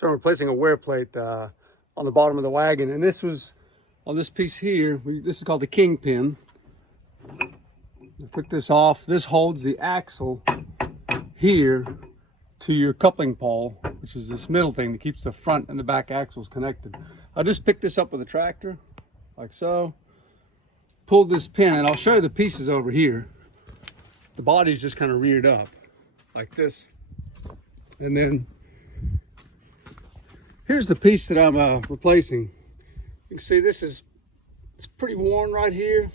So I'm replacing a wear plate on the bottom of the wagon, and this was on this piece here. This is called the kingpin. I took this off. This holds the axle here to your coupling pole, which is this middle thing that keeps the front and the back axles connected. I just picked this up with a tractor, like so. Pulled this pin, and I'll show you the pieces over here. The body's just kind of reared up, like this. And then here's the piece that I'm replacing. You can see it's pretty worn right here.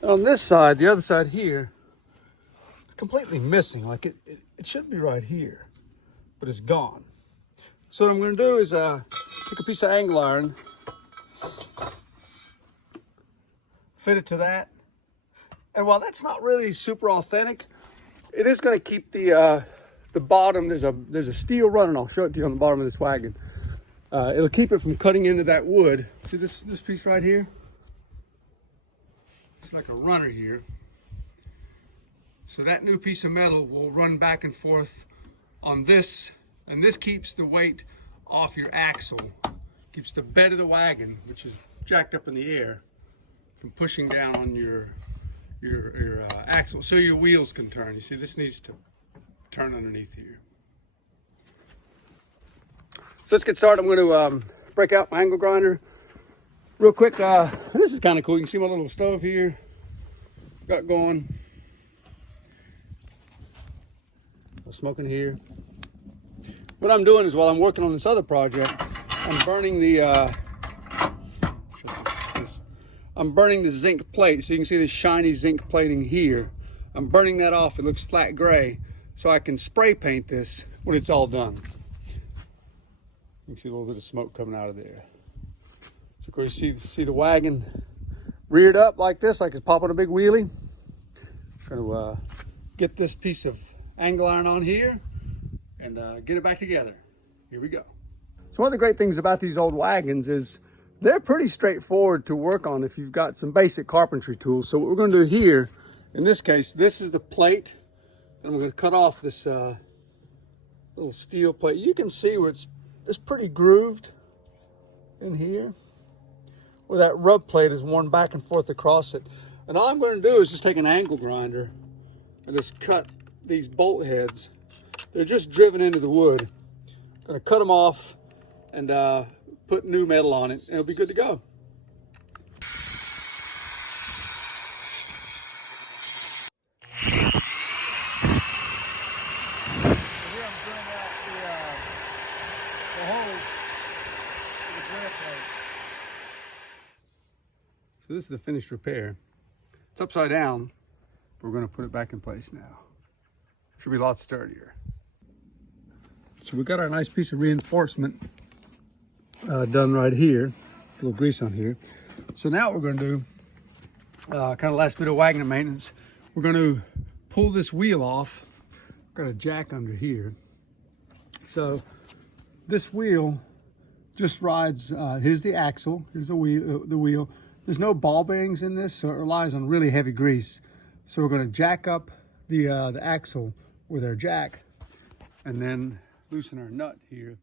And on this side, the other side here, it's completely missing. Like it should be right here, but it's gone. So what I'm going to do is take a piece of angle iron, fit it to that. And while that's not really super authentic, it is going to keep the bottom. There's a steel run, and I'll show it to you on the bottom of this wagon. It'll keep it from cutting into that wood. See this piece right here? It's like a runner here. So that new piece of metal will run back and forth on this, and this keeps the weight off your axle, keeps the bed of the wagon, which is jacked up in the air, from pushing down on your axle, so your wheels can turn. You see, this needs to turn underneath here. So let's get started. I'm going to break out my angle grinder real quick. This is kind of cool. You can see my little stove here got going. I'm smoking here. What I'm doing is, while I'm working on this other project, I'm burning the zinc plate. So you can see this shiny zinc plating here. I'm burning that off. It looks flat gray, so I can spray paint this when it's all done. You can see a little bit of smoke coming out of there. So of course you see the wagon reared up like this, like it's popping a big wheelie. I'm going to get this piece of angle iron on here and get it back together. Here we go. So one of the great things about these old wagons is they're pretty straightforward to work on if you've got some basic carpentry tools. So what we're going to do here, in this case, this is the plate, and I'm going to cut off this little steel plate. You can see where it's pretty grooved in here, where that rub plate is worn back and forth across it. And all I'm going to do is just take an angle grinder and just cut these bolt heads. They're just driven into the wood. I'm going to cut them off and put new metal on it, and it'll be good to go. So this is the finished repair. It's upside down, but we're going to put it back in place now. Should be a lot sturdier. So we got our nice piece of reinforcement done right here. A little grease on here. So now what we're going to do, kind of last bit of wagon maintenance, we're going to pull this wheel off. Got a jack under here. So this wheel just rides, here's the axle, here's the wheel. There's no ball bearings in this, so it relies on really heavy grease. So we're going to jack up the axle with our jack, and then loosen our nut here